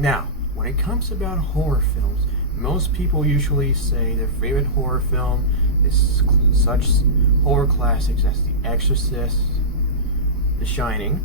Now, when it comes about horror films, most people usually say their favorite horror film is such horror classics as The Exorcist, The Shining,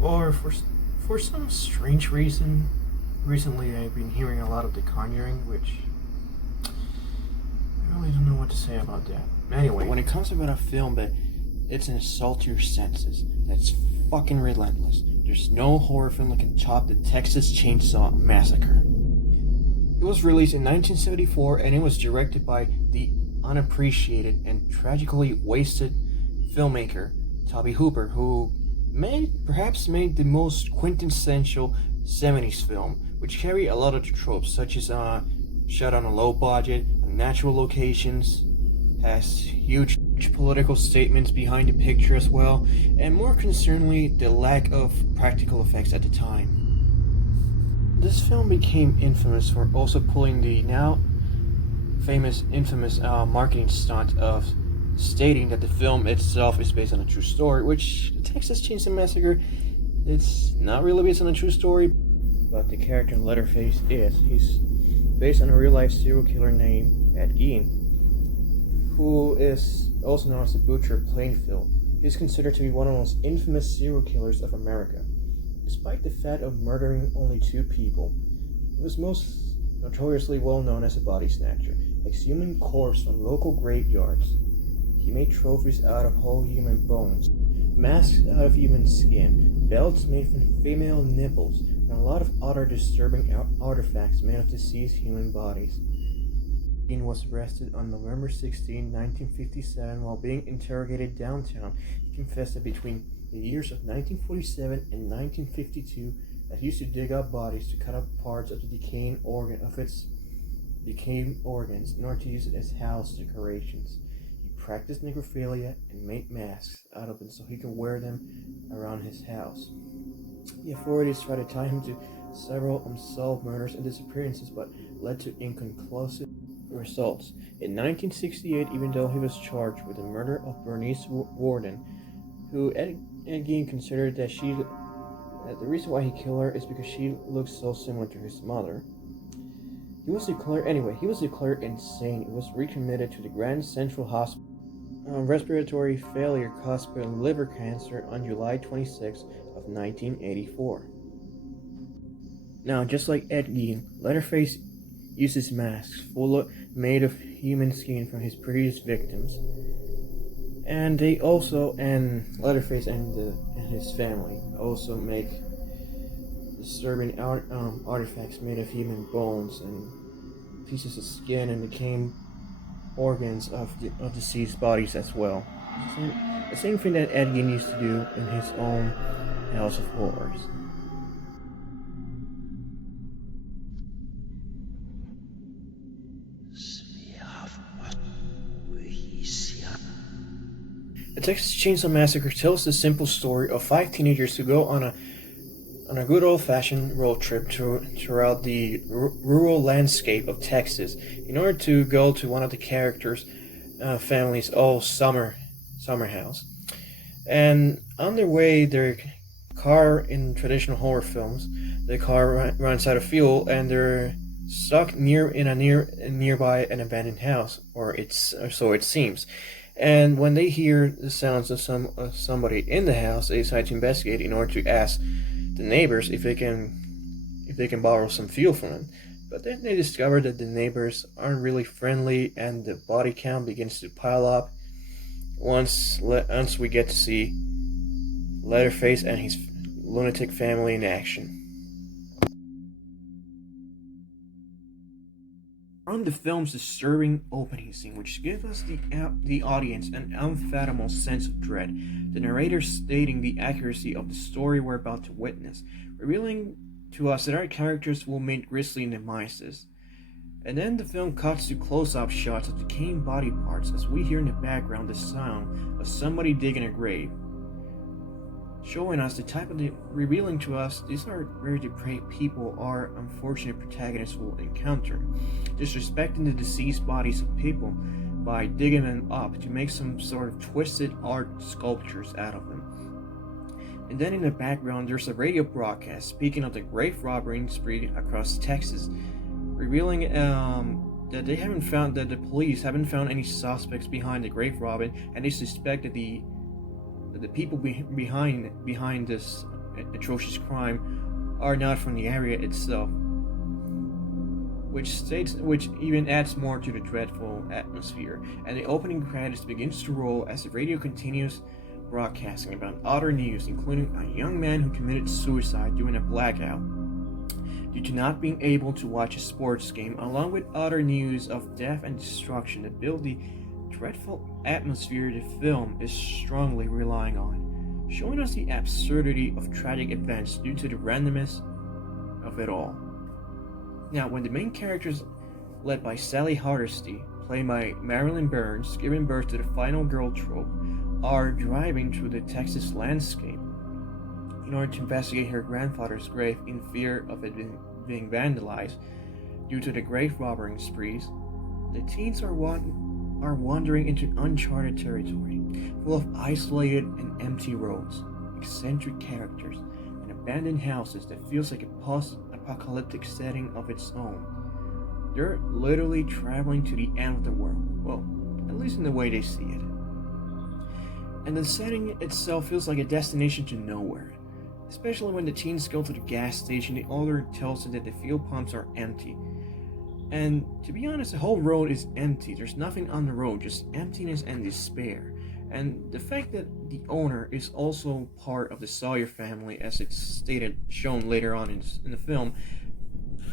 or for some strange reason, recently I've been hearing a lot of The Conjuring, which I really don't know what to say about that. Anyway, when it comes about a film that it's an assault to your senses, that's fucking relentless, there's no horror film that can top the Texas Chainsaw Massacre. It was released in 1974 and it was directed by the unappreciated and tragically wasted filmmaker Tobe Hooper, who perhaps made the most quintessential 70s film, which carry a lot of tropes such as shot on a low budget, natural locations, has huge political statements behind the picture as well, and more concerningly, the lack of practical effects at the time. This film became infamous for also pulling the now infamous marketing stunt of stating that the film itself is based on a true story, which the Texas Chainsaw Massacre, it's not really based on a true story, but the character in Leatherface is. He's based on a real-life serial killer named Ed Gein, who is also known as the Butcher of Plainfield. He's considered to be one of the most infamous serial killers of America. Despite the fact of murdering only 2 people, he was most notoriously well known as a body snatcher, exhuming corpses from local graveyards. He made trophies out of whole human bones, masks out of human skin, belts made from female nipples, and a lot of other disturbing artifacts made of deceased human bodies. He was arrested on November 16, 1957 while being interrogated downtown. He confessed that between the years of 1947 and 1952 that he used to dig up bodies to cut up parts of the decaying organs in order to use it as house decorations. Practiced necrophilia and made masks out of them so he could wear them around his house. The authorities tried to tie him to several unsolved murders and disappearances, but led to inconclusive results. In 1968, even though he was charged with the murder of Bernice Warden, who Ed Gein considered that the reason why he killed her is because she looks so similar to his mother. He was declared insane. He was recommitted to the Grand Central Hospital, respiratory failure hospital and liver cancer on July 26 of 1984. Now, just like Ed Gein, Leatherface uses masks made of human skin from his previous victims, and Leatherface and his family also make disturbing artifacts made of human bones and pieces of skin and decaying organs of deceased bodies as well. The same thing that Ed Gein used to do in his own House of Horrors. The Texas Chainsaw Massacre tells the simple story of 5 teenagers who go on a good old-fashioned road trip throughout the rural landscape of Texas in order to go to one of the characters' family's old summer house. And on their way, their car, in traditional horror films, the car runs out of fuel and they're stuck nearby an abandoned house, or so it seems. And when they hear the sounds of somebody in the house, they decide to investigate in order to ask the neighbors if they can borrow some fuel from them. But then they discover that the neighbors aren't really friendly, and the body count begins to pile up once we get to see Leatherface and his lunatic family in action. On the film's disturbing opening scene, which gives us the audience an unfathomable sense of dread, the narrator stating the accuracy of the story we're about to witness, revealing to us that our characters will meet grisly demises. And then the film cuts to close-up shots of decaying body parts as we hear in the background the sound of somebody digging a grave, showing us revealing to us these are very depraved people our unfortunate protagonists will encounter, disrespecting the deceased bodies of people by digging them up to make some sort of twisted art sculptures out of them. And then in the background, there's a radio broadcast speaking of the grave robbery spree across Texas, revealing that the police haven't found any suspects behind the grave robbing, and they suspect that the people behind this atrocious crime are not from the area itself, which even adds more to the dreadful atmosphere. And the opening credits begins to roll as the radio continues broadcasting about other news, including a young man who committed suicide during a blackout due to not being able to watch a sports game, along with other news of death and destruction that build the dreadful atmosphere the film is strongly relying on, showing us the absurdity of tragic events due to the randomness of it all. Now, when the main characters, led by Sally Hardesty, played by Marilyn Burns, giving birth to the final girl trope, are driving through the Texas landscape in order to investigate her grandfather's grave in fear of it being vandalized due to the grave robbing sprees, the teens are wandering into uncharted territory, full of isolated and empty roads, eccentric characters, and abandoned houses that feels like a post-apocalyptic setting of its own. They're literally traveling to the end of the world, well, at least in the way they see it. And the setting itself feels like a destination to nowhere, especially when the teens go to the gas station. The owner tells them that the fuel pumps are empty. And to be honest, the whole road is empty. There's nothing on the road, just emptiness and despair. And the fact that the owner is also part of the Sawyer family, as it's shown later on in the film,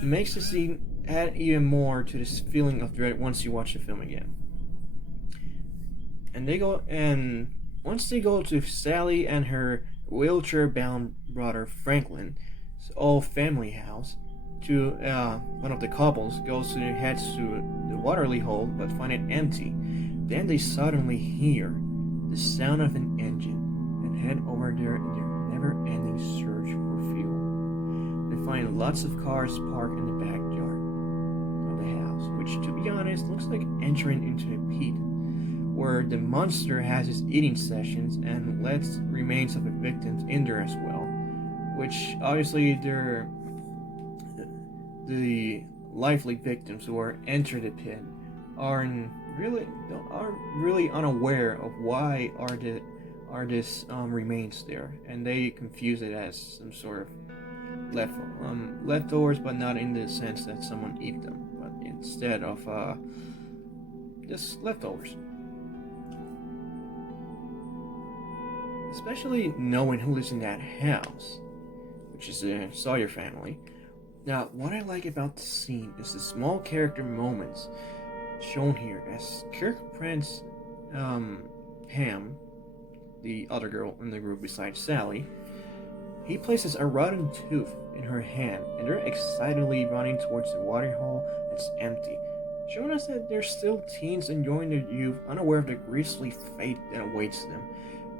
makes the scene add even more to this feeling of dread once you watch the film again. And once they go to Sally and her wheelchair-bound brother Franklin's old family house, to one of the couples heads to the water hole but find it empty. Then they suddenly hear the sound of an engine and head over there in their never-ending search for fuel. They find lots of cars parked in the backyard of the house, which, to be honest, looks like entering into a pit where the monster has his eating sessions and lets remains of the victims in there as well, which obviously they're the lively victims who are enter the pit are really unaware of why this remains there, and they confuse it as some sort of leftovers, but not in the sense that someone eat them, but instead of just leftovers. Especially knowing who lives in that house, which is the Sawyer family. Now, what I like about the scene is the small character moments shown here, as Kirk pranks Pam, the other girl in the group besides Sally. He places a rotten tooth in her hand, and they're excitedly running towards the water hole that's empty, showing us that they're still teens enjoying their youth, unaware of the grisly fate that awaits them.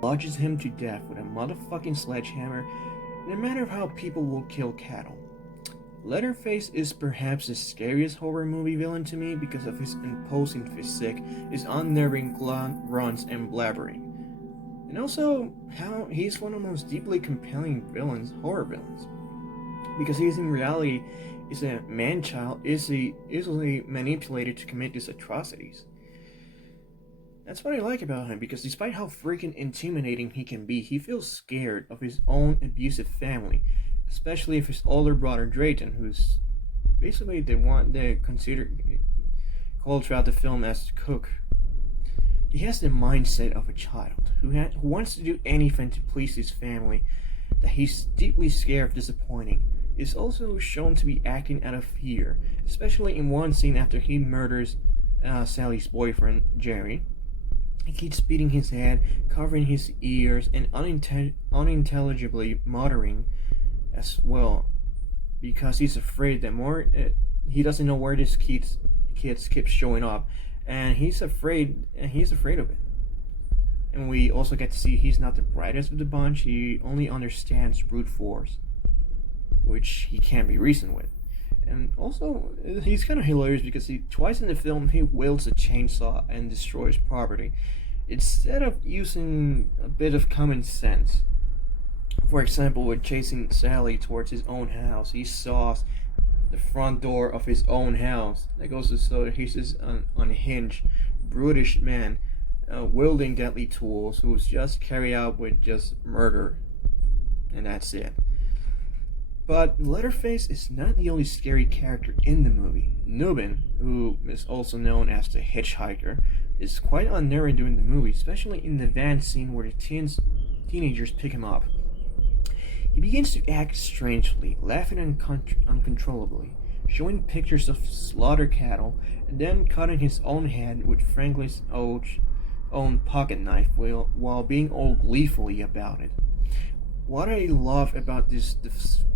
Lodges him to death with a motherfucking sledgehammer in a matter of how people will kill cattle. Leatherface is perhaps the scariest horror movie villain to me because of his imposing physique, his unnerving grunts and blabbering, and also how he's one of the most deeply compelling horror villains, because he in reality is a man-child easily manipulated to commit these atrocities. That's what I like about him, because despite how freaking intimidating he can be, he feels scared of his own abusive family, especially if his older brother Drayton, who's basically the one they called throughout the film as cook. He has the mindset of a child who wants to do anything to please his family, that he's deeply scared of disappointing. Is also shown to be acting out of fear, especially in one scene after he murders Sally's boyfriend Jerry. He keeps beating his head, covering his ears, and unintelligibly muttering as well, because he's afraid that he doesn't know where this kids keep showing up, and he's afraid of it. And we also get to see he's not the brightest of the bunch. He only understands brute force, which he can't be reasoned with. And also, he's kind of hilarious because twice in the film he wields a chainsaw and destroys property, instead of using a bit of common sense, For example, with chasing Sally towards his own house, he saw the front door of his own house. That goes to show that he's this unhinged, brutish man, wielding deadly tools who's just carried out with just murder, and that's it. But Leatherface is not the only scary character in the movie. Nuben, who is also known as the Hitchhiker, is quite unnerving during the movie, especially in the van scene where the teenagers pick him up. He begins to act strangely, laughing uncontrollably, showing pictures of slaughtered cattle, and then cutting his own head with Franklin's own pocket knife while being all gleefully about it. What I love about this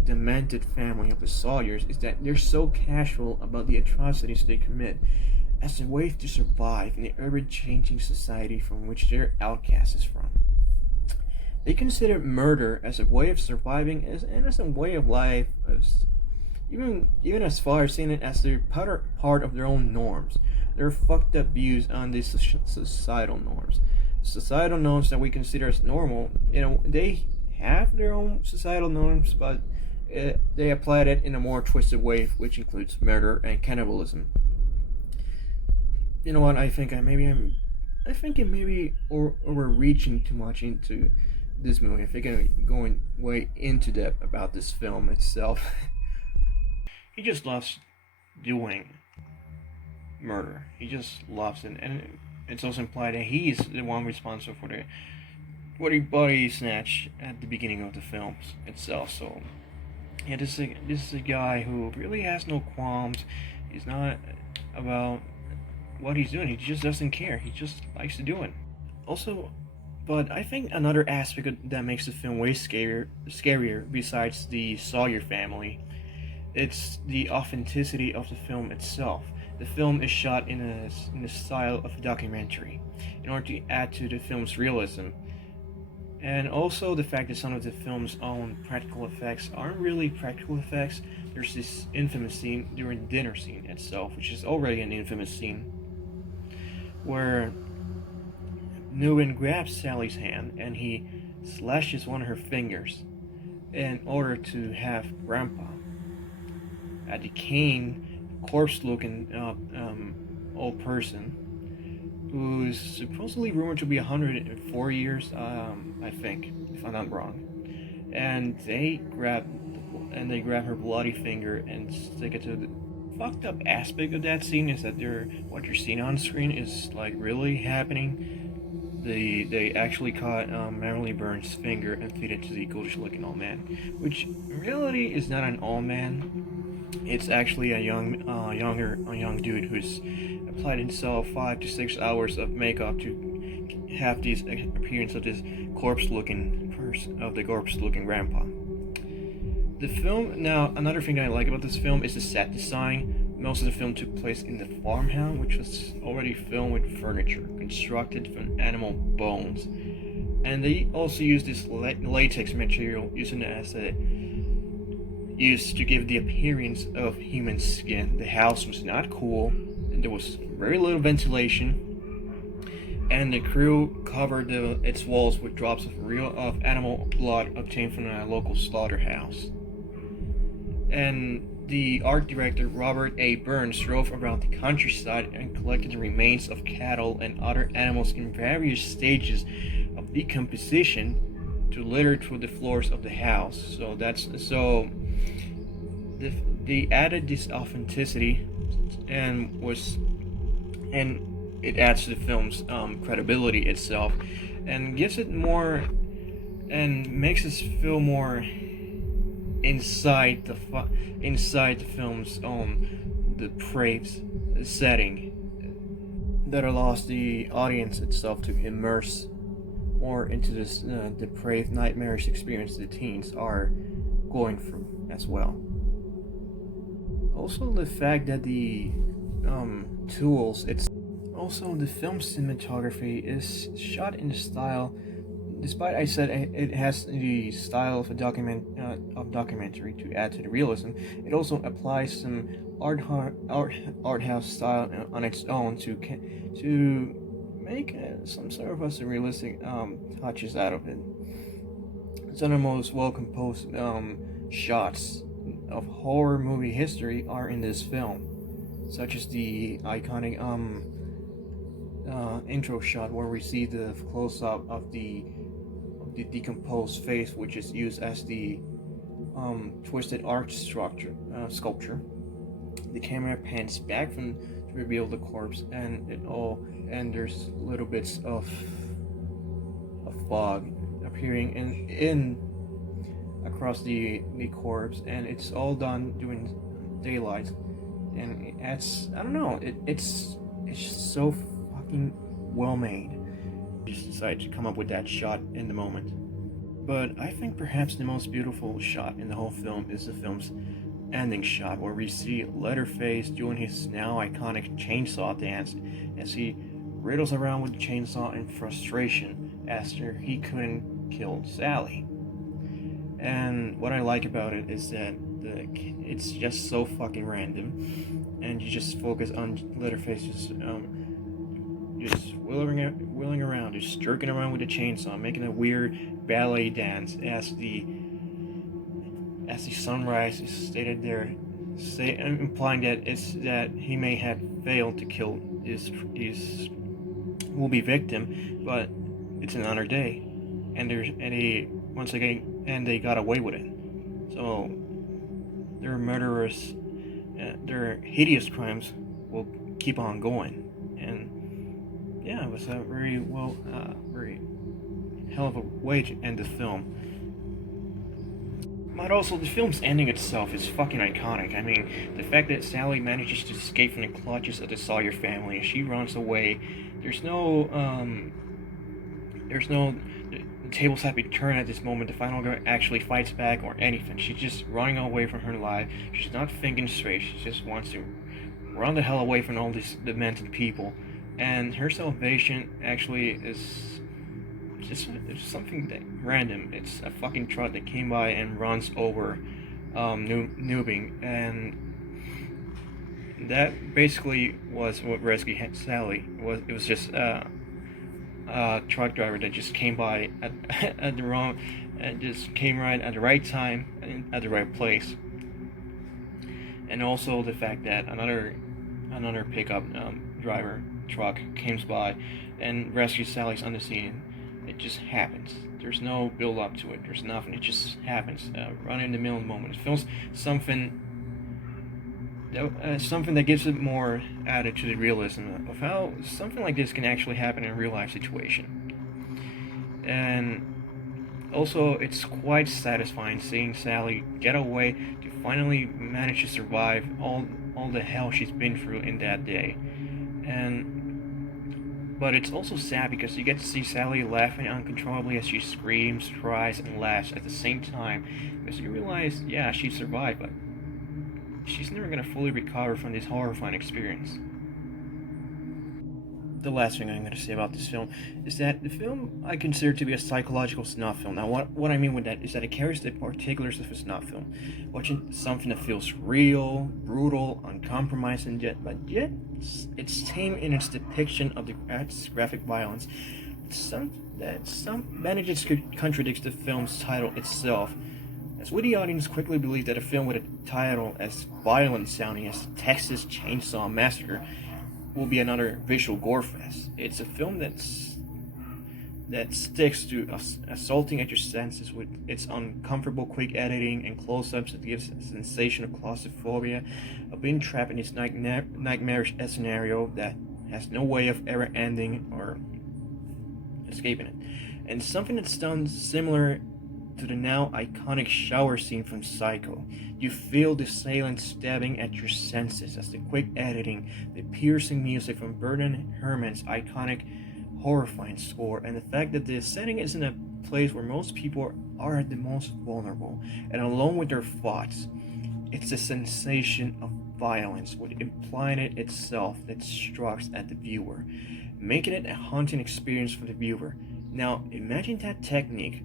demented family of the Sawyers is that they're so casual about the atrocities they commit as a way to survive in the ever-changing society from which their outcast is from. They consider murder as a way of surviving and as a way of life, even as far as seeing it as their part of their own norms. Their fucked up views on these societal norms. Societal norms that we consider as normal, they have their own societal norms, but they apply it in a more twisted way, which includes murder and cannibalism. You know what? I think it may be overreaching too much into this movie. I think I'm going way into depth about this film itself. He just loves doing murder. He just loves it, and it's also implied that he's the one responsible for the body snatch at the beginning of the film itself. So, yeah, this is a guy who really has no qualms. He's not about what he's doing. He just doesn't care. He just likes to do it. Also, but I think another aspect that makes the film way scarier besides the Sawyer family, it's the authenticity of the film itself. The film is shot in the style of a documentary in order to add to the film's realism. And also the fact that some of the film's own practical effects aren't really practical effects. There's this infamous scene during the dinner scene itself, which is already an infamous scene, where Nguyen grabs Sally's hand and he slashes one of her fingers in order to have Grandpa, a decaying, corpse-looking old person who's supposedly rumored to be 104 years, I think, if I'm not wrong. And they grab her bloody finger and stick it to the fucked up aspect of that scene is that what you're seeing on screen is like really happening. They actually caught Marilyn Burns' finger and feed it to the ghoulish-looking old man, which in reality is not an old man. It's actually a young dude who's applied himself 5 to 6 hours of makeup to have this appearance of this corpse-looking grandpa. The film. Now, another thing I like about this film is the set design. Most of the film took place in the farmhouse, which was already filmed with furniture constructed from animal bones, and they also used this latex material used to give the appearance of human skin. The house was not cool, and there was very little ventilation, and the crew covered its walls with drops of animal blood obtained from a local slaughterhouse. And the art director Robert A. Burns drove around the countryside and collected the remains of cattle and other animals in various stages of decomposition to litter through the floors of the house. They added this authenticity and it adds to the film's credibility itself and gives it more and makes us feel more inside the film's own depraved setting that allows the audience itself to immerse more into this depraved, nightmarish experience the teens are going through as well. Also, the fact that the the film cinematography is shot in the style. Despite I said it has the style of a documentary to add to the realism, it also applies some art house style on its own to make some sort of a surrealistic touches out of it. Some of the most well composed shots of horror movie history are in this film, such as the iconic intro shot where we see the close up of the decomposed face, which is used as the twisted arch sculpture. The camera pans back from to reveal the corpse, and there's little bits of fog appearing in across the corpse, and it's all done during daylight, and it's I don't know, it's so fucking well made. Just decided to come up with that shot in the moment. But I think perhaps the most beautiful shot in the whole film is the film's ending shot, where we see Leatherface doing his now iconic chainsaw dance as he riddles around with the chainsaw in frustration after he couldn't kill Sally. And what I like about it is that it's just so fucking random, and you just focus on Leatherface's just wheeling around, just jerking around with the chainsaw, making a weird ballet dance as the sunrise is stated there, implying that he may have failed to kill his will-be victim, but it's another day, and they got away with it. So their murderous, their hideous crimes will keep on going, and yeah, it was a very hell of a way to end the film. But also, the film's ending itself is fucking iconic. I mean, the fact that Sally manages to escape from the clutches of the Sawyer family and she runs away. There's no, the tables have been turned at this moment. The final girl actually fights back or anything. She's just running away from her life. She's not thinking straight. She just wants to run the hell away from all these demented people. And her salvation actually is just something that random. It's a fucking truck that came by and runs over Newbing, and that basically was what rescued Sally. It was just a truck driver that just came by at the wrong, and just came right at the right time and at the right place. And also the fact that another pickup driver truck comes by and rescues Sally's on the scene. It just happens. There's no build up to it. There's nothing. It just happens. Right in the middle of the moment. It feels something that gives it more added to the realism of how something like this can actually happen in a real life situation. And also, it's quite satisfying seeing Sally get away to finally manage to survive all the hell she's been through in that day. But it's also sad because you get to see Sally laughing uncontrollably as she screams, cries, and laughs at the same time, because you realize, yeah, she survived, but she's never going to fully recover from this horrifying experience. The last thing I'm going to say about this film is that the film I consider to be a psychological snuff film. Now, what I mean with that is that it carries the particulars of a snuff film, watching something that feels real, brutal, uncompromised, and yet it's tame in its depiction of the graphic violence. Some manages to contradict the film's title itself, as we the audience quickly believe that a film with a title as violent sounding as Texas Chainsaw Massacre will be another visual gore fest. It's a film that sticks to assaulting at your senses with its uncomfortable quick editing and close-ups that gives a sensation of claustrophobia, of being trapped in this nightmarish scenario that has no way of ever ending or escaping it. And something that's done similar to the now iconic shower scene from Psycho. You feel the assailant stabbing at your senses as the quick editing, the piercing music from Bernard Herrmann's iconic horrifying score, and the fact that the setting is in a place where most people are at the most vulnerable and alone with their thoughts. It's the sensation of violence with implying it itself that strikes at the viewer, making it a haunting experience for the viewer. Now, imagine that technique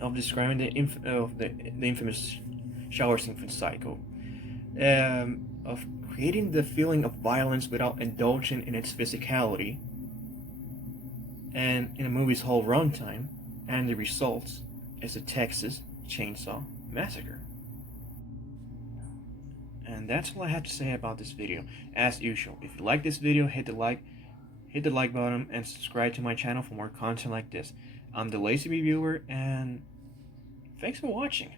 of describing the infamous shower scene from Psycho, of creating the feeling of violence without indulging in its physicality, and in a movie's whole runtime, and the results. is the Texas Chainsaw Massacre. And that's all I have to say about this video. As usual, if you like this video, hit the like button, and subscribe to my channel for more content like this. I'm the Lazy Reviewer, and thanks for watching.